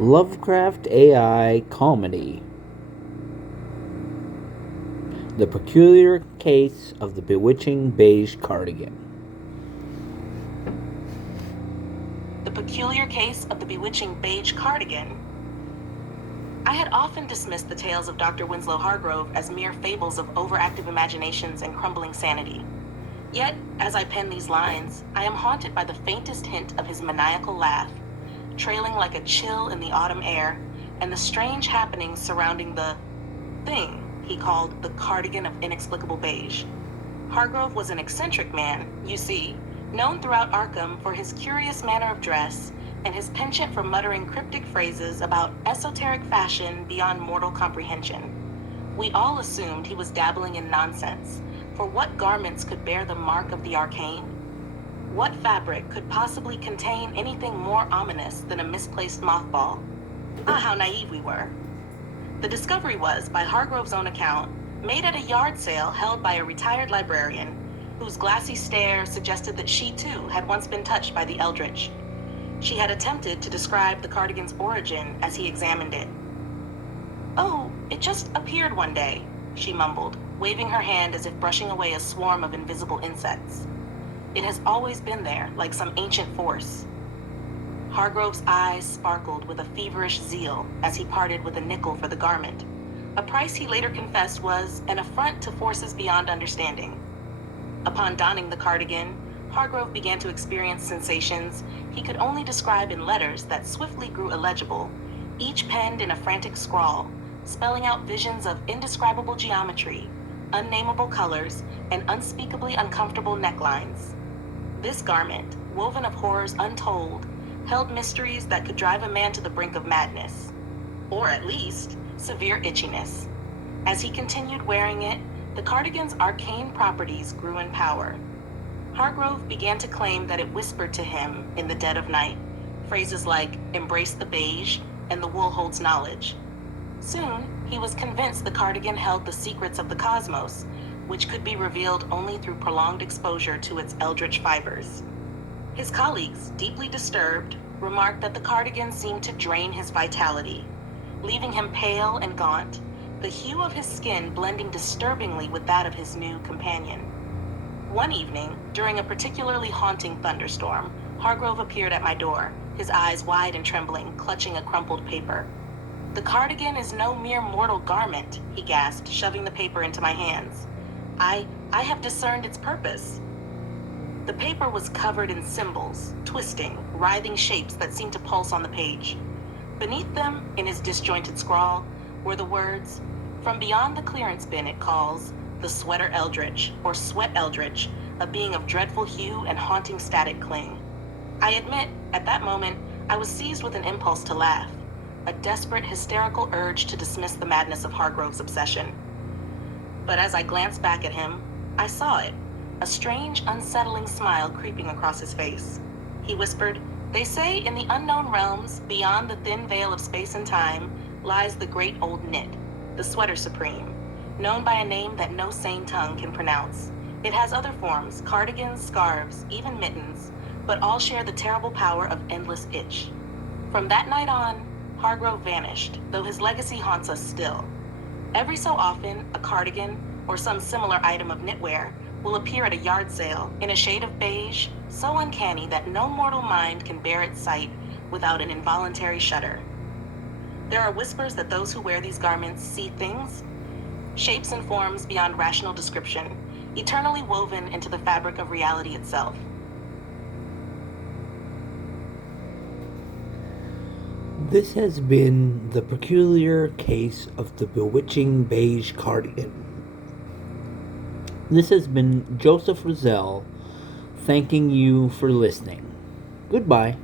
Lovecraft AI comedy. The peculiar case of the bewitching beige cardigan. The peculiar case of the bewitching beige cardigan. I had often dismissed the tales of Dr. Winslow Hargrove as mere fables of overactive imaginations and crumbling sanity. Yet, as I pen these lines, I am haunted by the faintest hint of his maniacal laugh, trailing like a chill in the autumn air, and the strange happenings surrounding the thing he called the cardigan of inexplicable beige. Hargrove was an eccentric man, you see, known throughout Arkham for his curious manner of dress and his penchant for muttering cryptic phrases about esoteric fashion beyond mortal comprehension. We all assumed he was dabbling in nonsense, for what garments could bear the mark of the arcane? What fabric could possibly contain anything more ominous than a misplaced mothball? Ah, how naive we were. The discovery was, by Hargrove's own account, made at a yard sale held by a retired librarian, whose glassy stare suggested that she too had once been touched by the eldritch. She had attempted to describe the cardigan's origin as he examined it. "Oh, it just appeared one day," she mumbled, waving her hand as if brushing away a swarm of invisible insects. "It has always been there, like some ancient force." Hargrove's eyes sparkled with a feverish zeal as he parted with a nickel for the garment, a price he later confessed was an affront to forces beyond understanding. Upon donning the cardigan, Hargrove began to experience sensations he could only describe in letters that swiftly grew illegible, each penned in a frantic scrawl, spelling out visions of indescribable geometry, unnameable colors, and unspeakably uncomfortable necklines. This garment, woven of horrors untold, held mysteries that could drive a man to the brink of madness, or at least severe itchiness. As he continued wearing it, the cardigan's arcane properties grew in power. Hargrove began to claim that it whispered to him in the dead of night, phrases like "embrace the beige" and "the wool holds knowledge." Soon, he was convinced the cardigan held the secrets of the cosmos, which could be revealed only through prolonged exposure to its eldritch fibers. His colleagues, deeply disturbed, remarked that the cardigan seemed to drain his vitality, leaving him pale and gaunt, the hue of his skin blending disturbingly with that of his new companion. One evening, during a particularly haunting thunderstorm, Hargrove appeared at my door, his eyes wide and trembling, clutching a crumpled paper. "The cardigan is no mere mortal garment," he gasped, shoving the paper into my hands. I have discerned its purpose." The paper was covered in symbols, twisting, writhing shapes that seemed to pulse on the page. Beneath them, in his disjointed scrawl, were the words, "From beyond the clearance bin it calls, the sweater eldritch, or sweat eldritch, a being of dreadful hue and haunting static cling." I admit, at that moment, I was seized with an impulse to laugh, a desperate, hysterical urge to dismiss the madness of Hargrove's obsession. But as I glanced back at him, I saw it, a strange, unsettling smile creeping across his face. He whispered, "They say in the unknown realms, beyond the thin veil of space and time, lies the great old knit, the sweater supreme, known by a name that no sane tongue can pronounce. It has other forms, cardigans, scarves, even mittens, but all share the terrible power of endless itch." From that night on, Hargrove vanished, though his legacy haunts us still. Every so often, a cardigan, or some similar item of knitwear, will appear at a yard sale in a shade of beige, so uncanny that no mortal mind can bear its sight without an involuntary shudder. There are whispers that those who wear these garments see things, shapes and forms beyond rational description, eternally woven into the fabric of reality itself. This has been the peculiar case of the bewitching beige cardigan. This has been Joseph Roszell thanking you for listening. Goodbye.